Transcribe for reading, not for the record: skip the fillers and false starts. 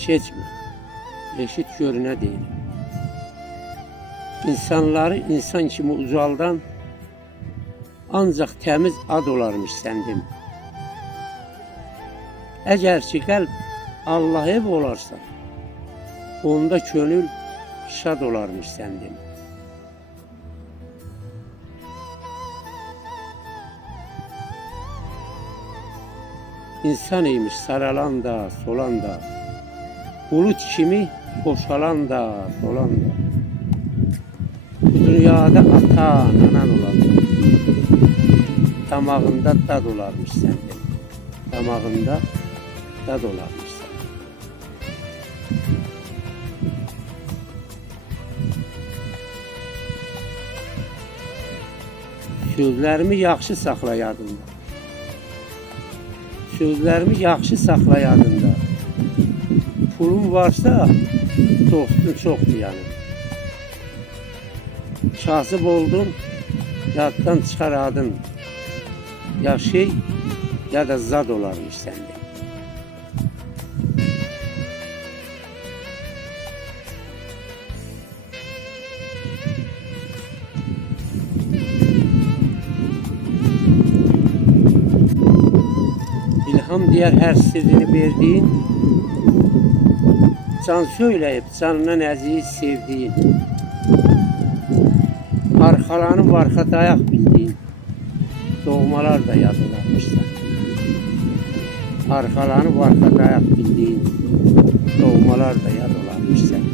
keçmə, eşit gör nə deyir. İnsanları insan kimi ucaldan ancaq təmiz ad olarmış səndim. Əgər ki qəlb Allah ev olarsa, onda könül şad olarmış səndim. İnsan imiş saralan da, solan da, bulut kimi boşalan da, dolan da. Bu dünyada ata, anan olan, damağında dad olarmış səndim. Damağında dad olarmış səndim. Sözlərimi yaxşı saxla yadında. Sözlərimi yaxşı saxla yadında. Pulun varsa, dostun çoxdur yanında. Kasıb oldun, yaddan çıxar adın. Ya şey, ya da zad olarmış səndə. İlham deyər hər sirrini verdiyin, can söyləyib canından əziz sevdiyin, arxalanıb arxa dayaq bildiyin, doğmalar da yad olarmışsan. Arxalanıb arxa dayaq bildiyin, doğmalar da yad olarmışsan.